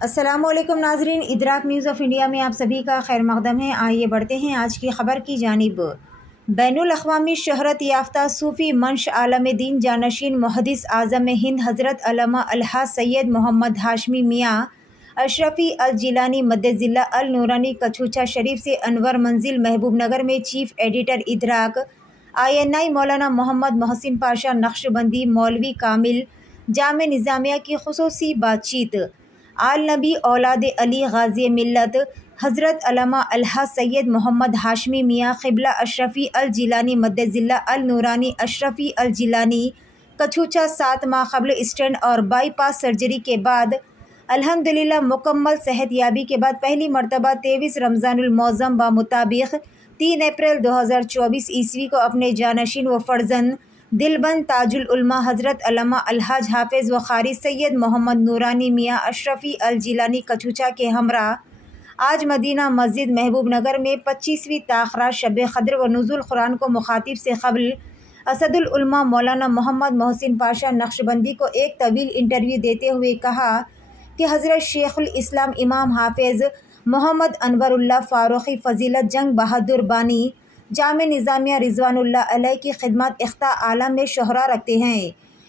अस्सलाम वालेकुम नाजरीन, इदराक न्यूज़ ऑफ इंडिया में आप सभी का खैर मक़दम है। आइए बढ़ते हैं आज की ख़बर की जानिब। बैनुल अक़वामी शहरत याफ्ता सूफ़ी मंश आलम दीन जानशीन मुहद्दिस आज़म हिंद हज़रत अल्लामा अलहाज सैयद मोहम्मद हाशमी मियाँ अशरफ़ी अल जिलानी मद्दज़िल्ला अल नूरानी कछूचा शरीफ से अनवर मंजिल महबूब नगर में चीफ़ एडिटर इदराक INI मौलाना मोहम्मद मोहसिन पाशा नक्शबंदी मौलवी कामिल जामे निज़ामिया की ख़ुसूसी बातचीत। आल नबी औलाद अली गाज़ी मिल्लत हज़रत अल्लामा अलहाज सैयद मोहम्मद हाशमी मियाँ क़िबला अशरफ़ी अल जिलानी मद्दज़िल्ला अल नूरानी अशरफ़ी अल जिलानी कछूचा 7 माह क़ब्ल स्टेंट और बाईपास सर्जरी के बाद अल्हम्दुलिल्लाह मुकम्मल सेहत याबी के बाद पहली मरतबा 23 रमज़ानुल मौज़म बामुताबिक 3 अप्रैल 2024 ईस्वी को अपने जानशीन व फ़र्जंद दिलबंद ताजुल उलमा हज़रत अल्लामा अलहाज हाफिज़ व क़ारी सैयद मोहम्मद नूरानी मियाँ अशरफ़ी अल जिलानी कछूचा के हमरा आज मदीना मस्जिद महबूब नगर में 25वीं ताख़रात शब क़द्र व नुज़ुल कुरान को मुखातिब से क़ब्ल असदुल उलमा मौलाना मोहम्मद मोहसिन पाशा नक्शबंदी को एक तवील इंटरव्यू देते हुए कहा कि हज़रत शेखुल इस्लाम इमाम हाफिज़ मोहम्मद अनवरुल्लाह फ़ारूक़ी फ़जीलत जंग बहादुर बानी जामे निज़ामिया रिज़वानुल्लाह अलैह की खिदमत इख्ता आलम में शोहरा रखते हैं।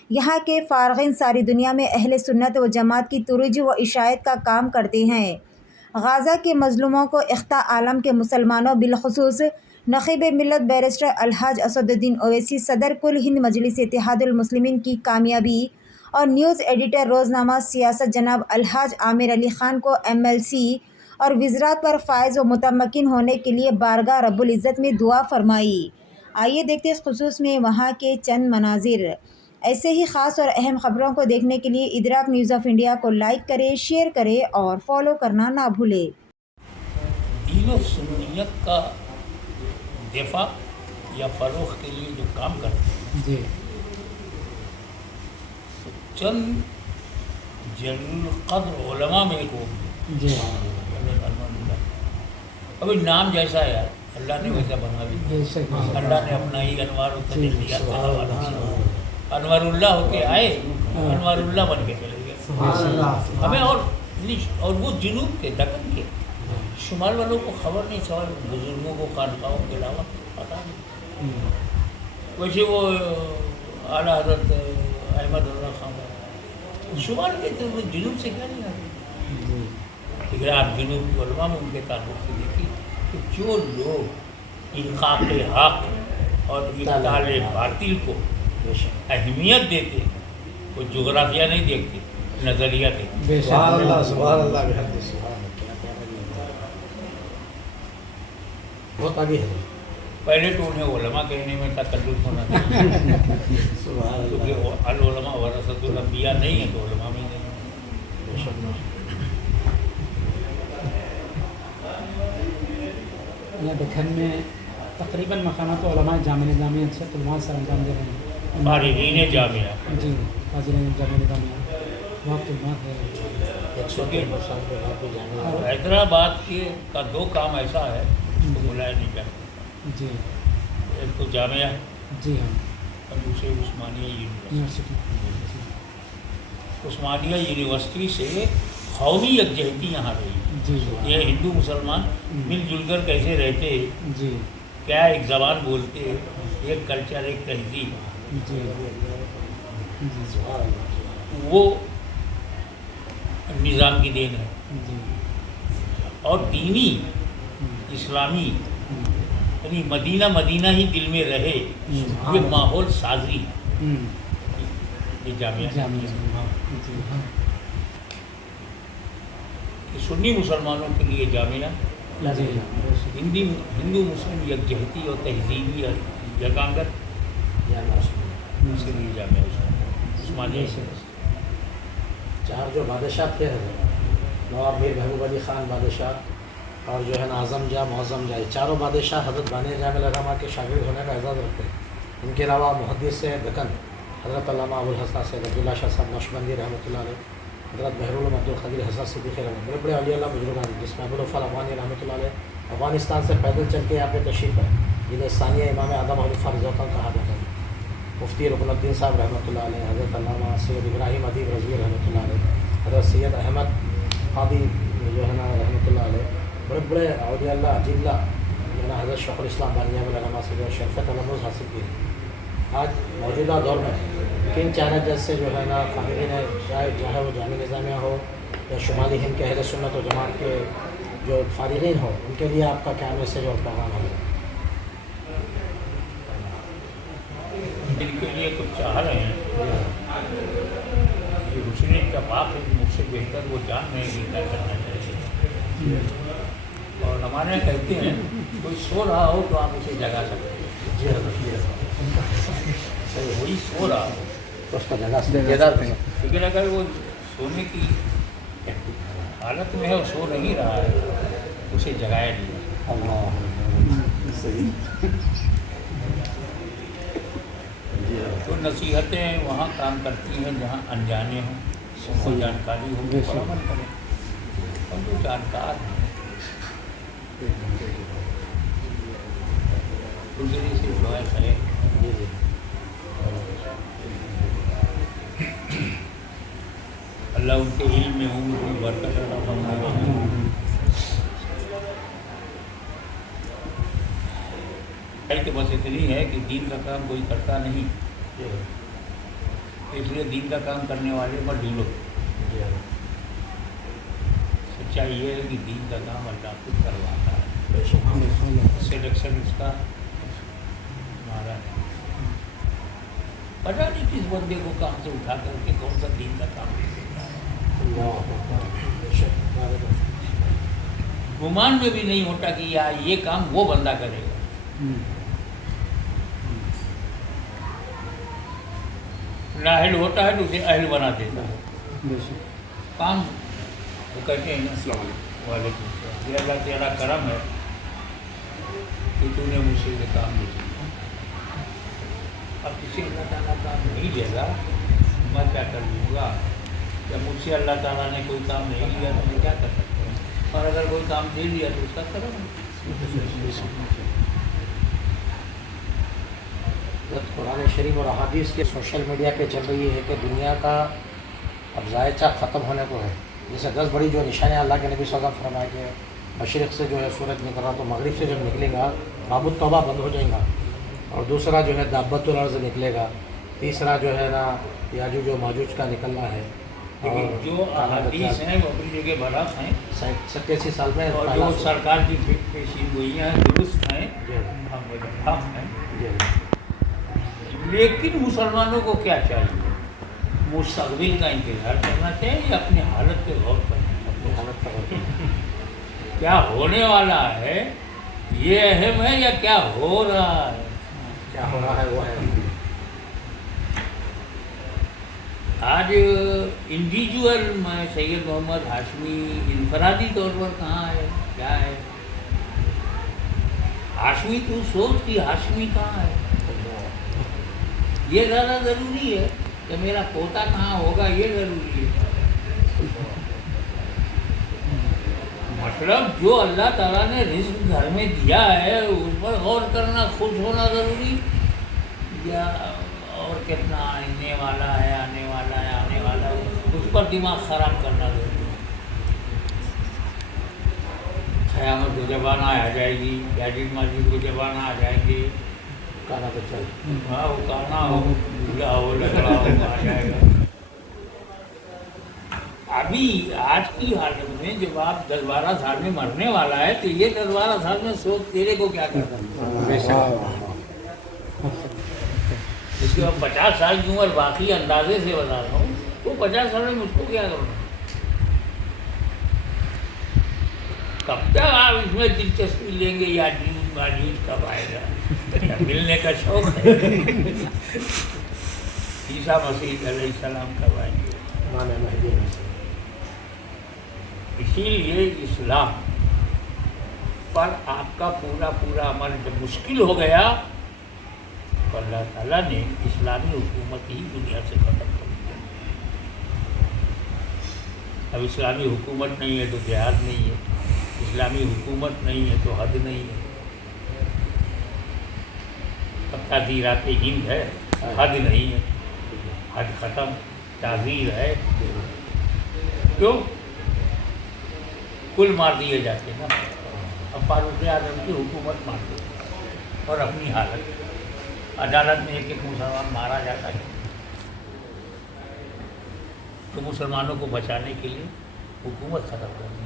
यहाँ के फ़ारग़ीन सारी दुनिया में अहले सुन्नत व जमात की तुरुज व इशायत का काम करते हैं। गाज़ा के मज़लूमों को इख्ता आलम के मुसलमानों बिलखुसूस नक़ीब मिल्लत बैरिस्टर अलहाज असदुद्दीन ओवैसी सदर कुल हिंद मजलिस इत्तेहादुल मुस्लिमीन की कामयाबी और न्यूज़ एडिटर रोज़नामा सियासत जनाब अलहाज आमिर अली ख़ान को MLC और विज़रात पर फ़ायज़ व मुतमक्किन होने के लिए बारगाह रब्बुल इज़्ज़त में दुआ फरमाई। आइए देखते इस खुसूस में वहाँ के चंद मनाजिर। ऐसे ही ख़ास और अहम ख़बरों को देखने के लिए इदराक न्यूज़ ऑफ इंडिया को लाइक करें, शेयर करें और फॉलो करना ना भूलें। दीन सुन्नियत का दिफा या फ़रोग़ के लिए जो काम करते हैं जी, तो चंद जलील क़द्र उलमा में को जी, अभी नाम जैसा है यार, अल्लाह ने वैसा बना भी बेशक अल्लाह ने अपना ही अनवार तजल दिया अनवरुल्लाह होके आए, अनवरुल्लाह बन के चले गए हमें। और वो जुनूब के दक्कन के शुमाल वालों को खबर नहीं, सवाल बुजुर्गों को खानकाहों के अलावा पता नहीं। वैसे वो आला हज़रत अहमद अल्लाह खान शुमाल के तो जुनूब से क्या नहीं आते। लेकिन आप जुनूब के उलमा में उनके ताल्लुक़ से देखिए कि जो लोग इंक़ाक़ हक़ और इब्ताल बातिल को अहमियत देते हैं वो जोग्राफिया नहीं देखते, नज़रिया देखते। बहुत आगे है। पहले तो उन्हें उलमा कहने में तकल्लुफ़ होना चाहिए क्योंकि अल उलमा वरसतुल अंबिया नहीं है तो उलमा में नहीं है। यहाँ दक्कन में तकरीबन मकानात उलमा जामे निज़ामिया सर अंजाम दे रहे हैं। फारिगीन जामिया जी, हाज़िरीन जामे निज़ामिया बहुत खिदमत है। हैदराबाद के का 2 काम ऐसा है तो बुलाया नहीं जाता। जी, एक तो जामिया जी हाँ, और दूसरे उस्मानिया यूनिवर्सिटी। यूनिवर्सिटी। उस्मानिया यूनिवर्सिटी से कौमी यकजहती यहाँ रही। जी, ये हिंदू मुसलमान मिलजुल कर कैसे रहते हैं, जी, क्या एक ज़बान बोलते हैं, एक कल्चर, एक तहजीब, जी, वो निज़ाम की देन है। जी, और दीनी इस्लामी यानी मदीना मदीना ही दिल में रहे ये माहौल साजी ये जामिया जामिया। जी हाँ, सुन्नी मुसलमानों के लिए जामिया जी, हिंदू मुस्लिम यकजहती और तहजीबी यकांगत उसके लिए जामिया उस्मानिया। 4 जो बादशाह थे नवाब मीर महबूब अली ख़ान बादशाह और जो है ना आज़म जा मौज़म जा, ये चारों बादशाह हज़रत बानी जामिल उलमा के शागिर्द होने का एजाज़ रखते हैं। इनके अलावा मुहद्दिस दक्कन हज़रत अल्लामा अबुल हसन सैयद अब्दुल्ला शाह साहब नक्शबंदी रहमतुल्लाह अलैह, हज़रत बहरुल अब्दुल क़दीर हज़रत सिद्दीक़ रहमतुल्लाह, बड़े बड़े औलिया अल्लाह बुज़ुर्ग हैं जिसमें अबुल वफ़ा अफ़गानी रहमतुल्लाह अलैह अफ़गानिस्तान से पैदल चल के यहाँ पे तशरीफ़ है, जिन्हें सानिया इमाम आदम हनीफ़ा रज़ियल्लाहु कहा जाता है। मुफ्ती रुकनुद्दीन साहब रहमतुल्लाह अलैह, हज़रत अल्लामा सैयद इब्राहीम अदीब रज़वी रहमतुल्लाह अलैह, हज़रत सैयद अहमद قاضی جو ہے نا رحمۃ اللہ علیہ بڑے بڑے اولیاء اللہ اجلہ جو ہے نا حضرت شیخ الاسلام بانیہ العلماء سے جو ہے شرف تلمذ حاصل کی. آج موجودہ دور میں کنگ چینل سے جو ہے نا فارغین چاہے وہ جامعہ نظامیہ ہو یا شمالی ہند کے اہل سنت و جماعت کے جو فارغین ہو, ان کے لیے آپ کا کیا میسیج اور پیغام ہے؟ ان کے لیے کچھ چاہ رہے ہیں, یہ حسن اتفاق ہے کہ مجھ سے بہتر وہ جان نہیں کہ کیا کرنا چاہیے. اور ہمارے یہاں کہتے ہیں کوئی سو رہا ہو تو آپ اسے جگا سکتے ہیں. جی حضرت, وہی سو رہا ہو تو اس کا جگہ سے لیکن اگر وہ سونے کی حالت میں ہے اور سو نہیں رہا ہے, اسے جگایا نہیں. تو نصیحتیں وہاں کام کرتی ہیں جہاں انجانے ہوں اور جانکاری ہو تو عمل کریں, اور جو جانکار ہیں گزری سے دعائیں کریں. اللہ ان کے علم میں ان کی برکت عطا فرمائے. تو بس اتنی ہے کہ دین کا کام کوئی کرتا نہیں, اس لیے دین کا کام کرنے والے مت ڈھونڈو. سچائی یہ ہے کہ دین کا کام اللہ خود کرواتا ہے, سلیکشن اس کا ہمارا نہیں. پتہ نہیں کس بندے کو کام سے اٹھا کر کے کون سا دین کا کام دے دیتا ہے. گمان میں بھی نہیں ہوتا کہ یہ کام وہ بندہ کرے گا. نااہل ہوتا ہے تو اسے اہل بنا دیتا ہے کام. وہ کہتے ہیں السلام علیکم. وعلیکم السلام. یہ اللہ تیرا کرم ہے کہ تو نے مجھ سے یہ کام دے دیا. اب کسی اللہ تعالیٰ کام نہیں دے گا میں کیا کر لوں گا؟ جب مجھ سے اللہ تعالیٰ نے کوئی کام نہیں لیا تو میں کیا کر سکتا ہوں, اور اگر کوئی کام دے لیا تو اس کا کرم ہے. قرآن شریف اور احادیث کے سوشل میڈیا پہ چل رہی ہے کہ دنیا کا اب ذائقہ ختم ہونے کو ہے. جیسے 10 بڑی جو نشانیاں اللہ کے نبی صلی اللہ علیہ وسلم فرمائے کہ مشرق سے جو ہے سورج نکل رہا تو مغرب سے جب نکلے گا باب التوبہ بند ہو جائے گا, اور دوسرا جو ہے دابت الارض نکلے گا, تیسرا جو ہے نا یاجوج و ماجوج کا نکلنا ہے. لیکن جو احادیث ہیں وہ اپنی جگہ برحق ہیں, 87 سال میں, اور جو سرکار کی پیشین گوئیاں ہیں درست ہیں, ہم برحق ہیں. لیکن مسلمانوں کو کیا چاہیے؟ مستقبل کا انتظار کرنا چاہیے یا اپنی حالت پہ غور کرنا چاہیے؟ کیا ہونے والا ہے یہ اہم ہے یا کیا ہو رہا ہے؟ کیا ہو رہا ہے وہ ہے. آج انڈیویجول میں سید محمد ہاشمی انفرادی طور پر کہاں ہے, کیا ہے؟ ہاشمی تو سوچ کہ ہاشمی کہاں ہے. یہ زیادہ ضروری ہے کہ میرا پوتا کہاں ہوگا, یہ ضروری ہے. مطلب جو اللہ تعالیٰ نے رزق گھر میں دیا ہے اس پر غور کرنا, خوش ہونا ضروری, یا اور کتنا آنے والا ہے آنے والا ہے آنے والا ہے اس پر دماغ خراب کرنا ضروری ہے. قیامت کو زبان آ جائے گی, یاجوج ماجوج کو زبان آ جائیں گے, کانا تو چل ہاں وہ کانا ہو بھولا ہو لگڑا ہو آ جائے گا. ابھی آج کی حالت میں جب آپ 10-12 سال میں مرنے والا ہے تو یہ 10-12 سال میں سوچ تیرے کو کیا کرنا ہے. اس کے بعد 50 سال کی عمر باقی اندازے سے بتا رہا ہوں, تو 50 سال میں مجھ کو کیا کرنا, کب تک آپ اس میں دلچسپی لیں گے؟ یاجوج ماجوج کب آئے گا؟ ملنے کا شوق ہے. عیسیٰ مسیح علیہ السلام کب آئیں گے؟ اسی لیے اسلام پر آپ کا پورا عمل جب مشکل ہو گیا تو اللہ تعالیٰ نے اسلامی حکومت ہی دنیا سے ختم کر دیا. اب اسلامی حکومت نہیں ہے تو جہاد نہیں ہے, اسلامی حکومت نہیں ہے تو حد نہیں ہے. اب تعزیرات ہند ہے, حد نہیں ہے, حد ختم, تعزیر ہے. کیوں कुल मार दिए जाते ना। अब फारूक आजम की हुकूमत मारते और अपनी हालत, अदालत में एक एक मुसलमान मारा जाता है। तो मुसलमानों को बचाने के लिए हुकूमत ख़त्म कर दी।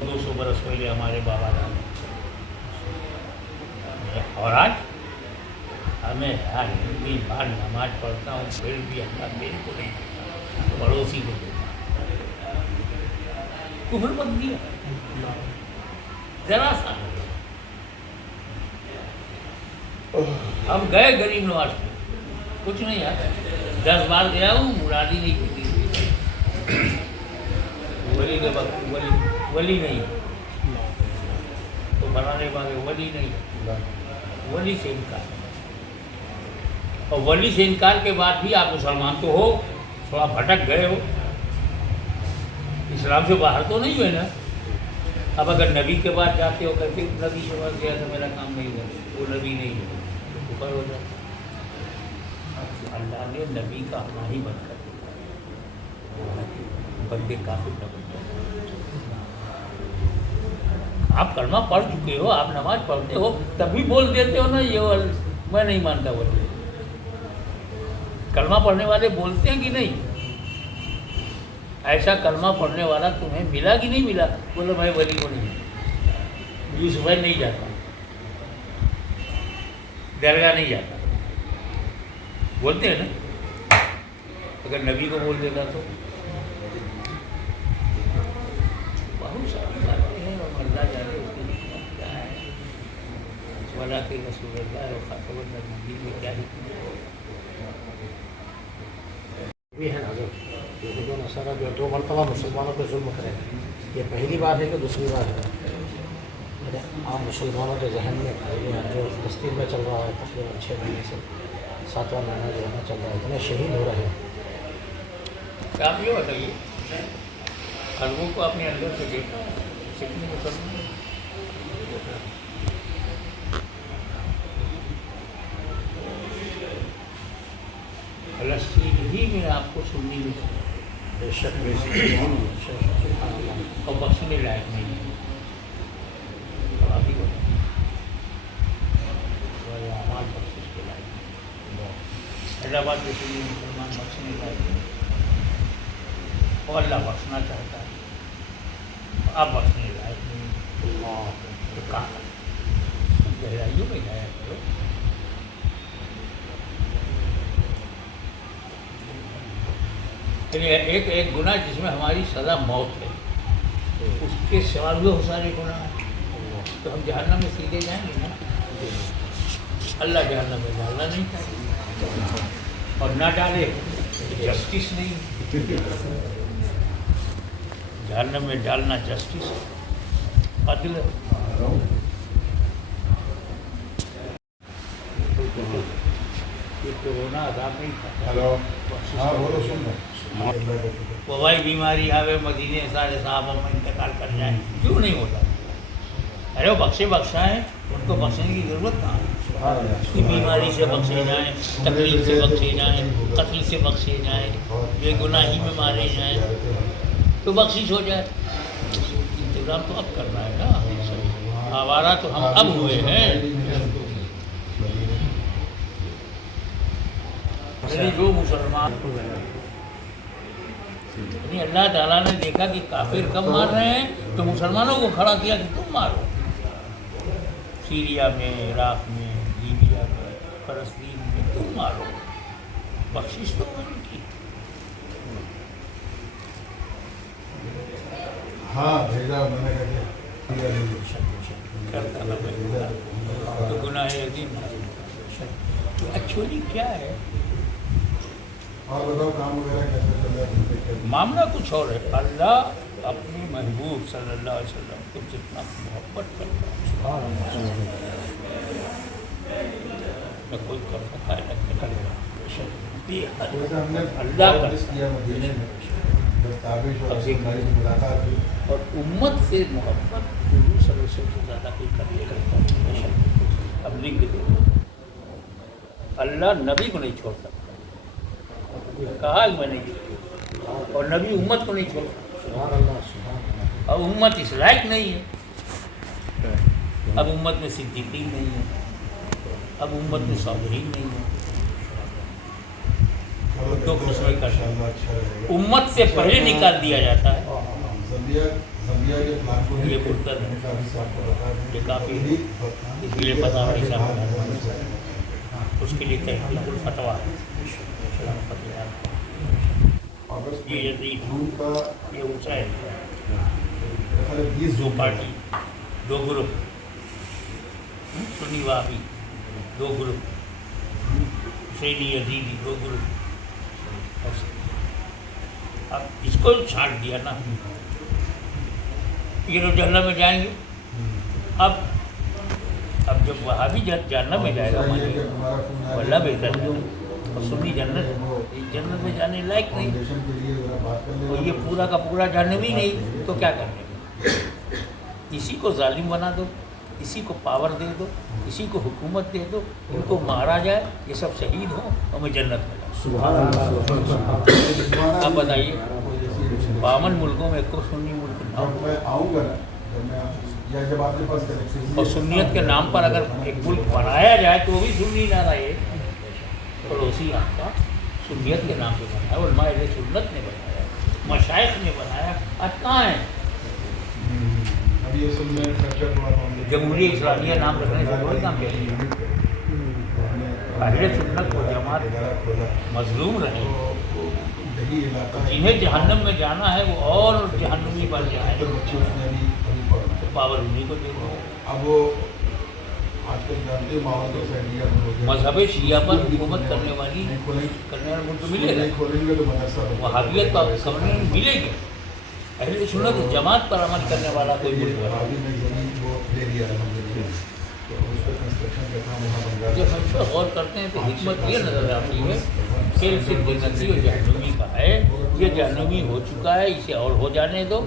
200 बरस पहले हमारे बाबा दादा, और आज हमें हर हिंदी बार नमाज पढ़ता हूँ, फिर भी अल्लाह मेरे को नहीं देता, पड़ोसी को देता। कुफर मत दिया जरा सा। हम गए गरीब नवाज में, कुछ नहीं यार, 10 बार गया हूँ, मुरादी नहीं की। वली के वक्त वली नहीं है तो बनाने वाले वली नहीं है, वली से इनकार। और वली से इनकार के बाद भी आप मुसलमान तो हो, थोड़ा भटक गए हो, इस्लाम से बाहर तो नहीं हुए ना। अब अगर नबी के बाद जाते हो, कहते नबी के बाद गया तो मेरा काम नहीं हुआ, वो नबी नहीं है, ऊपर हो जाता। अल्लाह ने नबी का आना ही बंद कर दिया, बंदे काफिर न बन जाए। आप कलमा पढ़ चुके हो, आप नमाज पढ़ते हो, तभी बोल देते हो ना ये मैं नहीं मानता बोले। कलमा पढ़ने वाले बोलते हैं कि नहीं? ऐसा कलमा पढ़ने वाला तुम्हें मिला कि नहीं मिला? बोलो मैं वली को नहीं, यूसुफ नहीं जाता, दरगाह नहीं जाता, बोलते हैं ना। अगर नबी को बोल देता तो बहुत सारी बातें हैं, और अल्लाह जाने उसकी हिकमत क्या है। वाला के रसूलुल्लाह और खातमुन नबी में क्या हिकमत भी है ना। जो नसारा जो 2 मरतबा मुसलमानों पर जुल्म करें, ये पहली बार है कि दूसरी बार है? आम मुसलमानों के जहन में जो फलस्तीन में चल रहा है तकरीबन 6 महीने से 7वां महीना जो है ना चल रहा है, इतने शहीद हो रहे हैं। आप ये बताइए, अरबों को अपने अंदर से देखा, कितने मुसलमान फलस्तीन ही में आपको सुननी मिली बेशक और बख्शने लायक नहीं है। और आप ही बताइए, अमाल बख्शिश के लायक नहीं। हैदराबाद के सभी मुसलमान बख्शने लायक नहीं, और अल्लाह बख्शना चाहता है, आप बख्शने लायक नहीं। तो कहाँ गहराइयों में जाया करो। एक गुनाह जिसमें हमारी सज़ा मौत है, उसके सिवा भी बहुत सारे गुनाह हैं, तो हम जहन्नम में सीधे जाएंगे ना। अल्लाह जहन्नम में डालना नहीं चाहिए, और ना डाले जस्टिस नहीं। जहन्नम में डालना जस्टिस अदल। कोरोना आजाद नहीं था, हेलो, हाँ बोलो, सुन रहे वबाई बीमारी आवे, मदीने सारे साहब में इंतकाल कर जाए, क्यों नहीं होता? अरे वो बख्शे बख्शाएँ, उनको बख्शने की ज़रूरत कहाँ है? उसकी बीमारी से बख्शे जाएँ, तकलीफ से बख्शे जाएँ, कत्ल से बख्शे जाएँ, बेगुनाही में मारे जाएँ, तो बख्शिश हो जाए। इंतज़ाम तो अब करना है ना। आवारा तो हम अब हुए हैं। जो मुसलमान यानी अल्लाह ताला ने देखा कि काफिर कब मार रहे हैं, तो मुसलमानों को खड़ा किया कि तुम मारो। सीरिया में, इराक में, लीबिया में, फलस्तीन में तुम मारो, बख्शिश तो उनकी। हाँ भेजा मैंने करता ना तो गुनाह अजीम। तो एक्चुअली क्या है, और बताओ काम वगैरह कैसे चल रहा है? मामला कुछ और है। अल्लाह अपने महबूब सल्लल्लाहु अलैहि वसल्लम को जितना मोहब्बत करता है, न कोई कर सकता है, न करेगा। वैसे हमने अल्लाह का नोटिस किया मदीने में जब ताबिश और हमारी मुलाकात हुई, और उम्मत से मोहब्बत हुजूर सल्लल्लाहु अलैहि वसल्लम से ज़्यादा कोई कर लेगा। अब लिख दो अल्लाह नबी को नहीं छोड़ सकता, कहा कि मैंने ये किया, और नबी उम्मत को नहीं छोड़ सकता, सुभान अल्लाह, सुभान अल्लाह। अब उम्मत इस लायक नहीं है, अब उम्मत में सिद्दीकीन नहीं है, अब उम्मत में सालिहीन नहीं है, तो खुशबू का इंशाल्लाह अच्छा रहेगा। उम्मत से पहले निकाल दिया जाता है। ज़म्बिया के प्लान को ये मुर्तद है, काफ़ी से आपको बता दें। ये काफ़ी यही इसलिए पता है ऐसा हाँ, उसके लिए तहकीकुल फतवा है। अगस्त ये यजीद, जून का ये हुसैन, 20 दो जून पार्टी, दो ग्रुप, सुन्नी वाबी दो ग्रुप, हुसैनी यजीदी दो ग्रुप। ऐसे। अब इसको छाट दिया ना, ये लोग जहन्नम में जाएंगे। अब जब वहाँ भी जहन्नम में जाएगा मानिए, वल्लाह बेहतर है, और सुन्नी जन्नत में जाने लायक नहीं, फाउंडेशन के लिए ज़रा बात कर और ये पूरा का पूरा जहन्नमी नहीं, तो क्या करने? इसी को जालिम बना दो, इसी को पावर दे दो, इसी को हुकूमत दे दो, इनको मारा जाए, ये सब शहीद हो और मैं जन्नत में जाऊँ। आप बताइए, 52 मुल्कों में को सुन्नी मुल्क ना हो, जब मैं आऊँगा ना, जब मैं या जब आपके पास कनेक्शन और सुन्नियत के नाम पर अगर एक मुल्क बनाया जाए तो वो भी सुन्नी ना रहे, पड़ोसी आपका सुन्नियत के नाम पे बनाया, उलमा अहले सुन्नत ने बनाया, मशाइख ने बनाया, आज कहाँ है? अभी ये सुन में खर्चा हुआ फाउंडेशन जमहूरिया इस्लामिया नाम रखने से कोई काम नहीं। अहले सुन्नत को जमात मजलूम रहे, दही इलाका है, जिन्हें जहन्नम में जाना है वो और जहन्नमी बन जाए, तो बच्चे उसमें अभी पढ़ा। तो पावर उन्हीं को दे दो। अब वो आजकल जानते हैं माहौल तो इंडिया में हो गया। मजहब शिया पर हुकूमत करने वाली नहीं खोलेंगे करने वाला मुल्क मिलेगा, नहीं खोलेंगे तो मदरसा होगा। वहाबियत को करने मिलेगी। अहले सुन्नत जमात पर अमल करने वाला कोई मुल्क बना। अभी मैं जमीन वो ले लिया अल्हम्दुलिल्लाह, तो उस पर कंस्ट्रक्शन का काम वहाँ बन रहा जब हम पर गौर करते हैं तो हिकमत ये नजर आती है, खेल सिर्फ जन्नती और जहन्नमी का है, ये जहन्नमी हो चुका है, इसे और हो जाने दो,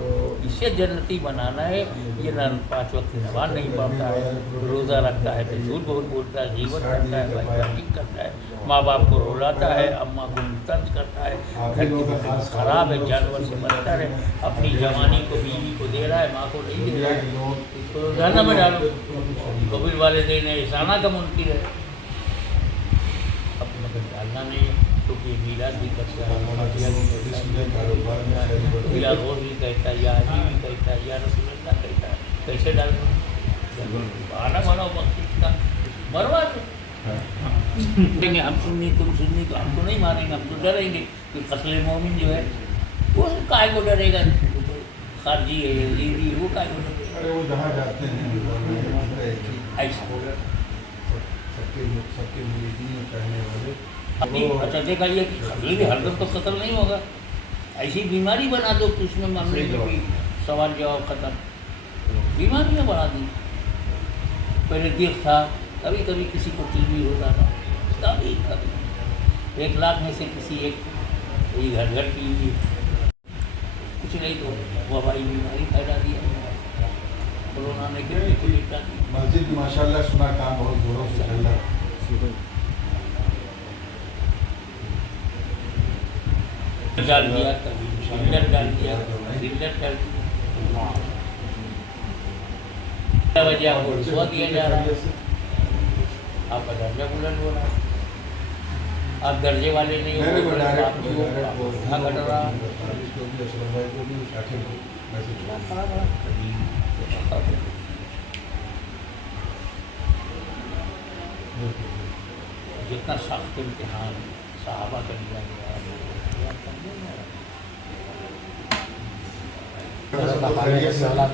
इसे जन्नती बनाना है। ये न 5 वक्त की नमाज नहीं पढ़ता है, रोज़ा रखता है तो झूठ बहुत बोलता है, जीवन करता है, भाईचारिक करता है, माँ बाप को रुलाता है, अम्मा को तंज करता है, घर की बिल्कुल खराब है, जानवर से बदतर है, अपनी जवानी को बीवी को दे रहा है, माँ को नहीं दे रहा है, इसको रोजाना में डालो। कबील वाले दिन एहसाना का मुनकिर है, अब मगर डालना नहीं, क्योंकि मीलाद भी करता है, या रोज़ भी कहता है, या अजी भी कहता है, या रसूलुल्लाह कहता है, कैसे डालना? आना बनाओ मस्जिद का, मरवा दो। देंगे हम सुन्नी तुम सुन्नी, तो हम तो नहीं मारेंगे, हम तो डरेंगे कि कत्ल मोमिन जो है वो काय को डरेगा, खारजी है, यजीदी, वो काय को डरेगा? अरे वो जहाँ जाते हैं ऐसा सबके मुरीदीन कहने वाले अपनी अच्छा देखा ये खतरे हरदम तो कत्ल नहीं होगा, ऐसी बीमारी बना दो कि उसमें मामले में भी सवाल जवाब खत्म, बीमारियाँ बना दी। पहले देख था, कभी कभी किसी को टीबी होता था, कभी कभी 1 लाख में से किसी एक कोई घर घर टीबी, कुछ नहीं तो वबाई बीमारी फैला दिया, कोरोना ने कितनी को निपटा दी। मस्जिद भी माशाल्लाह सुना काम बहुत जोरों से चल रहा है। डाल दिया, कभी सिलेंडर डाल दिया, सिलेंडर डाल दिया, वजह आपको रुसवा दिया जा रहा है, आपका दर्जा बुलंद हो रहा है, आप दर्जे वाले नहीं हो, मेरे को डायरेक्ट आपको हाँ घट रहा है। इसको भी अशरफ भाई को भी शाकिर को मैसेज जितना सख्त इम्तिहान सहाबा का लिया गया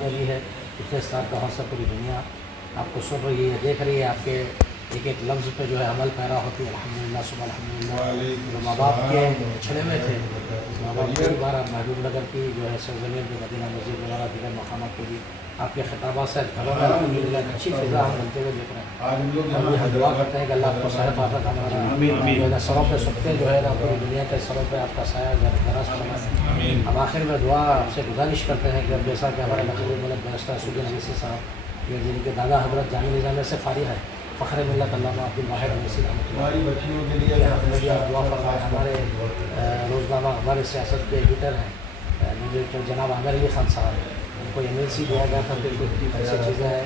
भी है, इतने साथ का हौसला पूरी दुनिया आपको सुन रही है, देख रही है, आपके एक एक लफ्ज़ पे जो है अमल पैरा होती है। अल्हम्दुलिल्लाह सुबह अल्हम्दुलिल्लाह। जो माँ बाप के छड़े में थे, माँ बाप कई बार आप महबूब नगर की जो है सरजमीन के मदीना मस्जिद वगैरह दीगर मकामात को भी आपके खिताबात से घरों में अल्हम्दुलिल्लाह अच्छी फिज़ा हम बनते हुए देख रहे हैं। आज हम लोग हम ये दुआ करते हैं कि अल्लाह आपको साया आफत हमारा जो है सरों पे सुखते जो है ना पूरी दुनिया के सरों पे आपका साया दराज फरमाए। हम आखिर में दुआ आपसे गुजारिश करते हैं कि अब जैसा कि हमारे नकली मुल्क बैरिस्टर सुदीन अवीसी साहब ये जिनके दादा हजरत जामी निज़ाम से फारिग है, فخر ملت علامہ عبدالواحد اویسی رحمۃ اللہ ہماری بچیوں کے لیے علیہ دعا فرمائے. ہمارے روزنامہ ہمارے سیاست کے ایڈیٹر ہیں ایڈیٹر جناب عامر علی خان صاحب, ان کو ایم ایل سی دیا گیا تھا. پھر ایسی چیزیں ہیں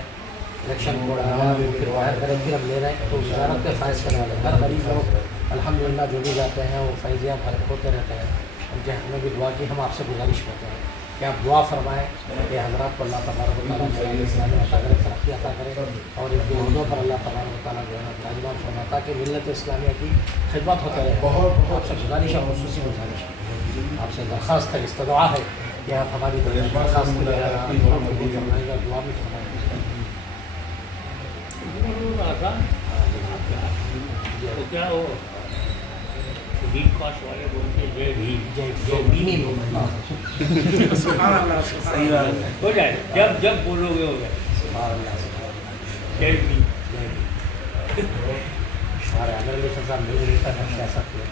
الیکشن کوڈ آیا پھر باہر کریں پھر ہم لے رہے ہیں. تو وزارت کے فائز کرنے والے ہر غریب لوگ الحمدللہ جو بھی جاتے ہیں وہ فیضیاں فرق ہوتے رہتے ہیں. ان کے حق میں بھی دعا کی. ہم آپ سے گزارش کرتے ہیں کہ آپ دعا فرمائیں کہ حضرات کو اللہ تبارک و تعالیٰ اسلامی عطا کرے, ترقی عطا کرے, اور ان کے عہدوں پر اللہ تبارک و تعالیٰ جو ہے راجمان فرمائے تاکہ ملت اسلامیہ کی خدمت ہوتے رہے. آپ سے گزارش ہے, خصوصی گزارش ہے, آپ سے درخواست ہے, استدعا ہے کہ آپ ہماری درخواست کے لیے فرمائے گا, دعا بھی فرمائیں. آسان تو کیا وہ بھیم کاش والے بولتے جے بھیم ہو جائے, جب بولو گے ہو جائے جے بھیم. ہمارے عامر علی خان صاحب مل کر سیاست میں